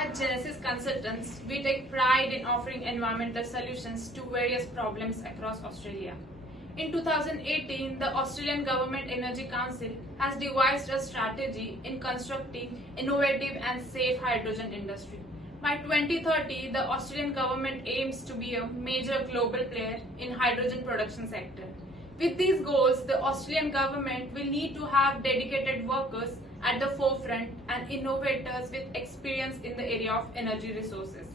At Genesis Consultants, we take pride in offering environmental solutions to various problems across Australia. In 2018, the Australian Government Energy Council has devised a strategy in constructing innovative and safe hydrogen industry. By 2030, the Australian government aims to be a major global player in hydrogen production sector. With these goals, the Australian government will need to have dedicated workers at the forefront and innovators with experience in the area of energy resources.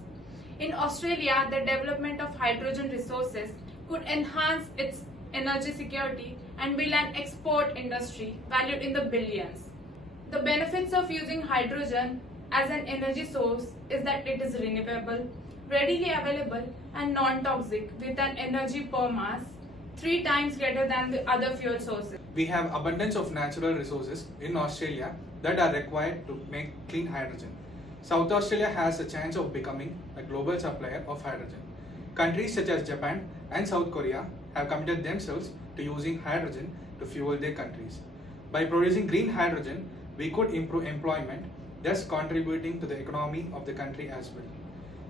In Australia, the development of hydrogen resources could enhance its energy security and build an export industry valued in the billions. The benefits of using hydrogen as an energy source is that it is renewable, readily available and non-toxic with an energy per mass 3 times greater than the other fuel sources. We have abundance of natural resources in Australia that are required to make clean hydrogen. South Australia has a chance of becoming a global supplier of hydrogen. Countries such as Japan and South Korea have committed themselves to using hydrogen to fuel their countries. By producing green hydrogen, we could improve employment, thus contributing to the economy of the country as well.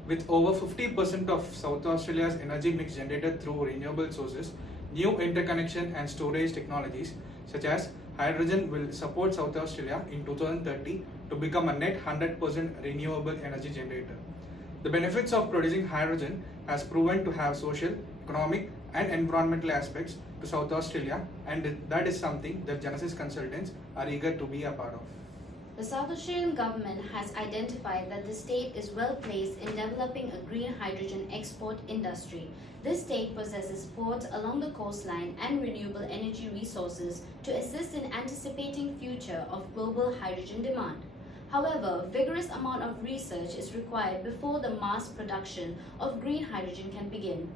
With over 50% of South Australia's energy mix generated through renewable sources, new interconnection and storage technologies such as hydrogen will support South Australia in 2030 to become a net 100% renewable energy generator. The benefits of producing hydrogen has proven to have social, economic and environmental aspects to South Australia, and that is something that Genesis Consultants are eager to be a part of. The South Australian government has identified that the state is well placed in developing a green hydrogen export industry. This state possesses ports along the coastline and renewable energy resources to assist in anticipating future of global hydrogen demand. However, vigorous amount of research is required before the mass production of green hydrogen can begin.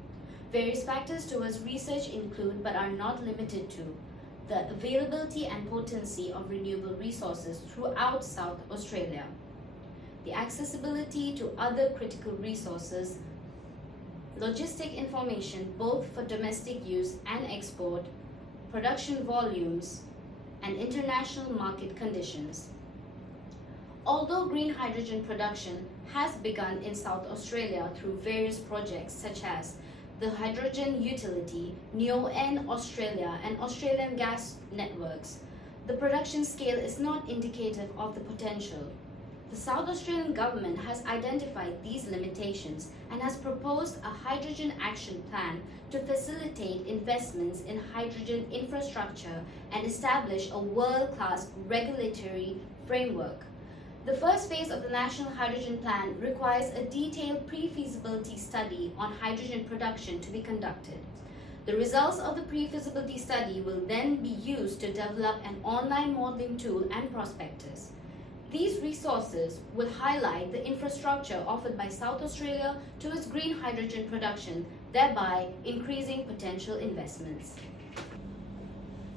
Various factors towards research include but are not limited to the availability and potency of renewable resources throughout South Australia, the accessibility to other critical resources, logistic information both for domestic use and export, production volumes, and international market conditions. Although green hydrogen production has begun in South Australia through various projects such as the Hydrogen Utility, Neoen Australia and Australian Gas Networks, the production scale is not indicative of the potential. The South Australian government has identified these limitations and has proposed a hydrogen action plan to facilitate investments in hydrogen infrastructure and establish a world-class regulatory framework. The first phase of the National Hydrogen Plan requires a detailed pre-feasibility study on hydrogen production to be conducted. The results of the pre-feasibility study will then be used to develop an online modeling tool and prospectus. These resources will highlight the infrastructure offered by South Australia to its green hydrogen production, thereby increasing potential investments.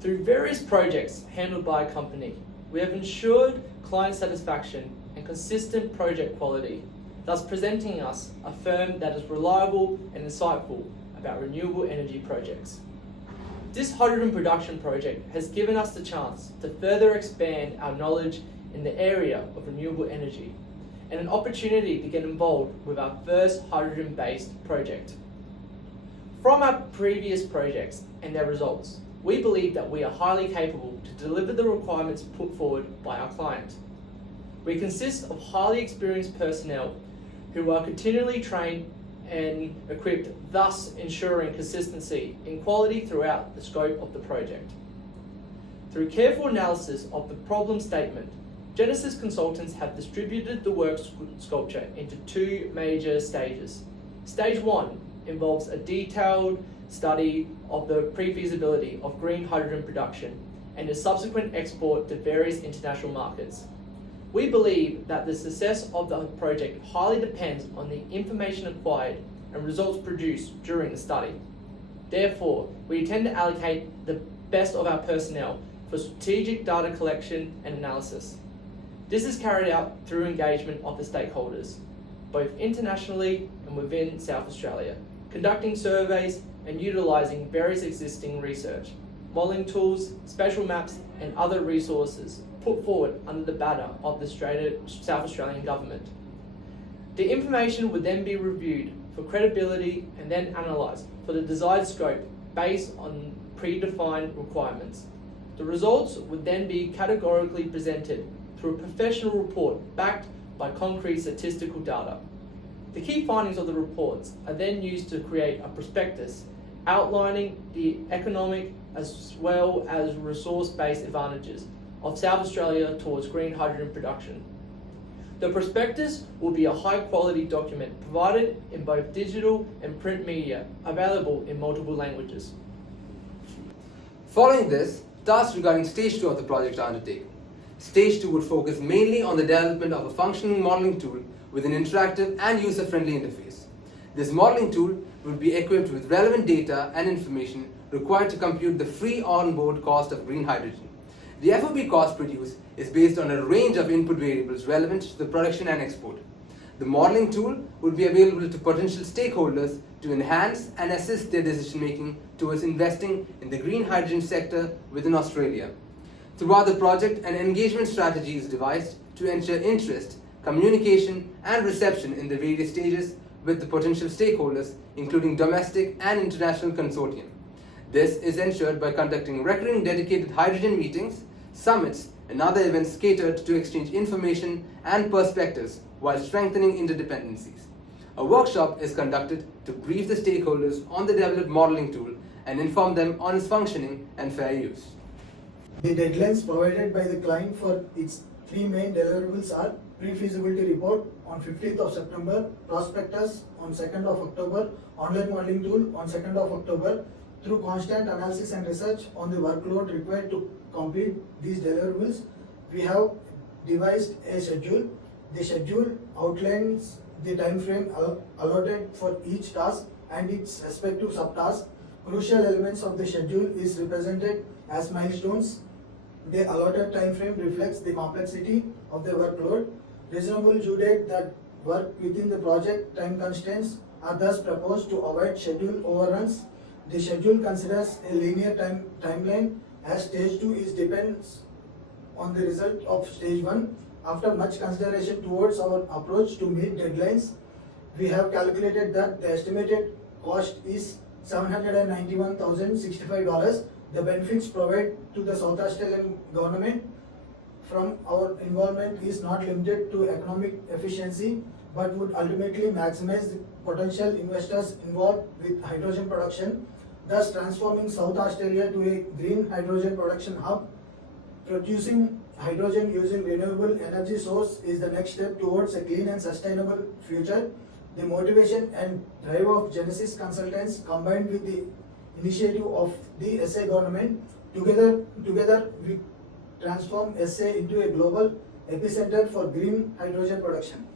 Through various projects handled by a company, we have ensured client satisfaction and consistent project quality, thus presenting us a firm that is reliable and insightful about renewable energy projects. This hydrogen production project has given us the chance to further expand our knowledge in the area of renewable energy and an opportunity to get involved with our first hydrogen-based project. From our previous projects and their results, we believe that we are highly capable to deliver the requirements put forward by our client. We consist of highly experienced personnel who are continually trained and equipped, thus ensuring consistency in quality throughout the scope of the project. Through careful analysis of the problem statement, Genesis Consultants have distributed the work sculpture into 2 major stages. Stage 1 involves a detailed study of the pre-feasibility of green hydrogen production and the subsequent export to various international markets. We believe that the success of the project highly depends on the information acquired and results produced during the study. Therefore, we intend to allocate the best of our personnel for strategic data collection and analysis. This is carried out through engagement of the stakeholders, both internationally and within South Australia, conducting surveys and utilising various existing research, modelling tools, spatial maps and other resources put forward under the banner of the South Australian Government. The information would then be reviewed for credibility and then analysed for the desired scope based on predefined requirements. The results would then be categorically presented through a professional report backed by concrete statistical data. The key findings of the reports are then used to create a prospectus outlining the economic as well as resource-based advantages of South Australia towards green hydrogen production. The prospectus will be a high-quality document provided in both digital and print media, available in multiple languages. Following this, tasks regarding Stage 2 of the project are undertaken. Stage 2 would focus mainly on the development of a functioning modelling tool with an interactive and user-friendly interface. This modelling tool would be equipped with relevant data and information required to compute the free on-board cost of green hydrogen. The FOB cost produced is based on a range of input variables relevant to the production and export. The modelling tool would be available to potential stakeholders to enhance and assist their decision making towards investing in the green hydrogen sector within Australia. Throughout the project, an engagement strategy is devised to ensure interest, communication and reception in the various stages with the potential stakeholders, including domestic and international consortium. This is ensured by conducting recurring dedicated hydrogen meetings, summits and other events catered to exchange information and perspectives while strengthening interdependencies. A workshop is conducted to brief the stakeholders on the developed modelling tool and inform them on its functioning and fair use. The deadlines provided by the client for its three main deliverables are pre-feasibility report on 15th of September, prospectus on 2nd of October, online modeling tool on 2nd of October. Through constant analysis and research on the workload required to complete these deliverables, we have devised a schedule. The schedule outlines the time frame allotted for each task and its respective subtasks. Crucial elements of the schedule is represented as milestones. The allotted time frame reflects the complexity of the workload. Reasonable due date that work within the project time constraints are thus proposed to avoid schedule overruns. The schedule considers a linear timeline as Stage 2 depends on the result of Stage 1. After much consideration towards our approach to meet deadlines, we have calculated that the estimated cost is $791,065. The benefits provided to the South Australian government from our involvement is not limited to economic efficiency, but would ultimately maximize the potential investors involved with hydrogen production, thus transforming South Australia to a green hydrogen production hub. Producing hydrogen using renewable energy source is the next step towards a clean and sustainable future. The motivation and drive of Genesis Consultants combined with the initiative of the SA government, together we transform SA into a global epicenter for green hydrogen production.